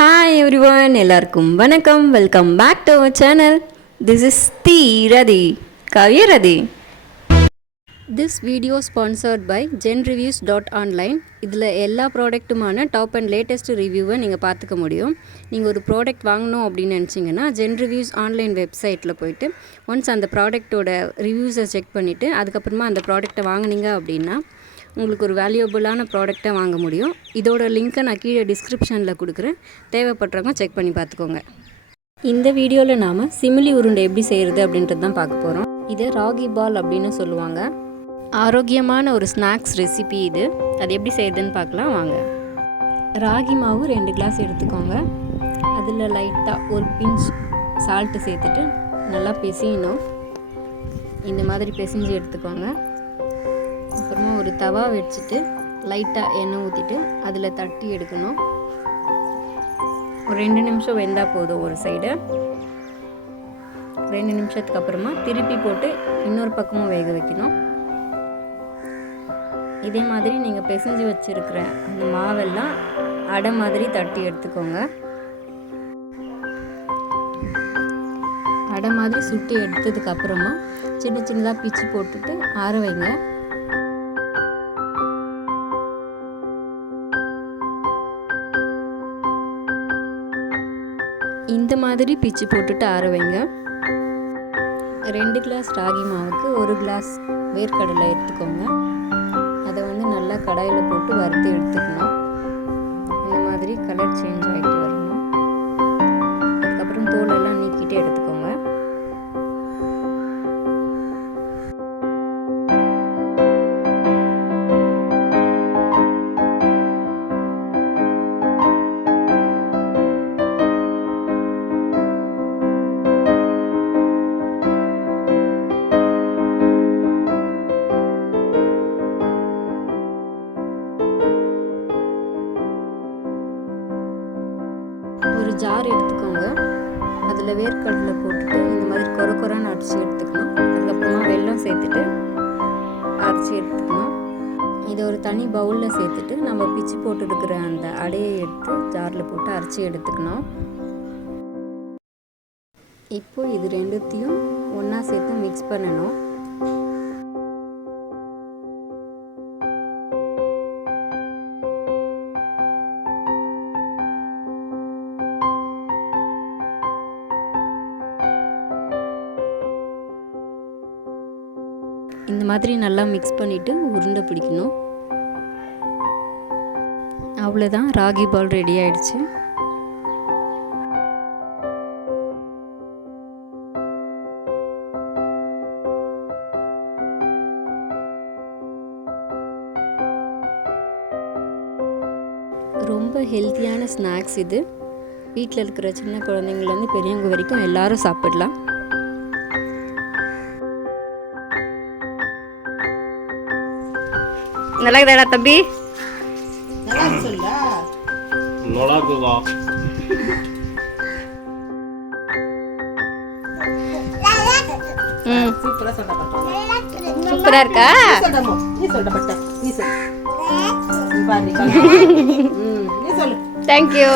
Hi everyone, எல்லாருக்கும் வணக்கம். Welcome back to our channel. This is Radi, Kavya Radi. This video sponsored by genreviews.online. இதில் எல்லா ப்ராடக்ட்டுமான top and latest ரிவ்யூவை நீங்கள் பார்த்துக்க முடியும். நீங்கள் ஒரு ப்ராடக்ட் வாங்கணும் அப்படின்னு நினச்சிங்கன்னா ஜென்ரிவ்யூஸ் ஆன்லைன் வெப்சைட்டில் போய்ட்டு ஒன்ஸ் அந்த ப்ராடக்ட்டோட ரிவ்யூஸை செக் பண்ணிவிட்டு அதுக்கப்புறமா அந்த ப்ராடக்ட்டை வாங்கினீங்க அப்படின்னா உங்களுக்கு ஒரு வேல்யூபிளான ப்ராடக்டை வாங்க முடியும். இதோட லிங்க்கை நான் கீழே டிஸ்கிரிப்ஷனில் கொடுக்குறேன். தேவைப்படுறவங்க செக் பண்ணி பார்த்துக்கோங்க. இந்த வீடியோவில் நாம் சிமிலி உருண்டை எப்படி செய்கிறது அப்படின்றது தான் பார்க்க போகிறோம். இதை ராகி பால் அப்படின்னு சொல்லுவாங்க. ஆரோக்கியமான ஒரு ஸ்நாக்ஸ் ரெசிபி இது. அது எப்படி செய்யுதுன்னு பார்க்கலாம் வாங்க. ராகி மாவு 2 கிளாஸ் எடுத்துக்கோங்க. அதில் லைட்டாக ஒரு பிஞ்ச் சால்ட்டு சேர்த்துட்டு நல்லா பிசையணும். இந்த மாதிரி பிசைஞ்சு எடுத்துக்கோங்க. அப்புறமா ஒரு தவா வச்சுட்டு லைட்டாக எண்ணெய் ஊற்றிட்டு அதில் தட்டி எடுக்கணும். ஒரு 2 நிமிஷம் வெந்தால் போதும். ஒரு சைடு 2 நிமிஷத்துக்கு அப்புறமா திருப்பி போட்டு இன்னொரு பக்கமும் வேக வைக்கணும். இதே மாதிரி நீங்கள் பிசைஞ்சு வச்சுருக்கிற அந்த மாவெல்லாம் அடை மாதிரி தட்டி எடுத்துக்கோங்க. அடை மாதிரி சுட்டி எடுத்ததுக்கு அப்புறமா சின்ன சின்னதாக பிச்சு போட்டுட்டு ஆற வைங்க. இந்த மாதிரி பிச்சு போட்டுட்டு ஆற வைங்க. 2 கிளாஸ் ராகி மாவுக்கு 1 கிளாஸ் வேர்க்கடலை எடுத்துக்கோங்க. அதை நல்லா கடாயில் போட்டு வறுத்து எடுத்துக்கணும். இந்த மாதிரி கலர் சேஞ்ச் ஆகிட்டு வரணும். அதுக்கப்புறம் தோலெல்லாம் நீக்கிட்டு எடுத்துக்கோங்க. ஒரு ஜார் எடுத்துக்கோங்க. அதில் வேர்க்கடலை போட்டுட்டு இந்த மாதிரி கொரன்னு அரைச்சி எடுத்துக்கணும். அதுக்கப்புறமா வெல்லம் சேர்த்துட்டு அரைச்சி எடுத்துக்கணும். இதை ஒரு தனி பவுலில் சேர்த்துட்டு நம்ம பிச்சு போட்டுருக்கிற அந்த அடையை எடுத்து ஜாரில் போட்டு அரைச்சி எடுத்துக்கணும். இப்போ இது ரெண்டுத்தையும் ஒன்றா சேர்த்து மிக்ஸ் பண்ணணும். இந்த மாதிரி நல்லா மிக்ஸ் பண்ணிவிட்டு உருண்டை பிடிக்கணும். அவ்வளோதான், ராகி பால் ரெடி ஆயிடுச்சு. ரொம்ப ஹெல்த்தியான ஸ்நாக்ஸ் இது. வீட்டில் இருக்கிற சின்ன குழந்தைங்கள்லேருந்து பெரியவங்க வரைக்கும் எல்லாரும் சாப்பிடலாம். நல்லா இருக்குதா தம்பி? நல்லா இருக்குல்ல? நல்லா இருக்குதா? சூப்பரா சொன்னப்பட்ட. சூப்பரா இருக்கா? நீ சொல்லப்பட்ட. நீ சொல்லு. நீ பாரு. நீ சொல்லு. Thank you.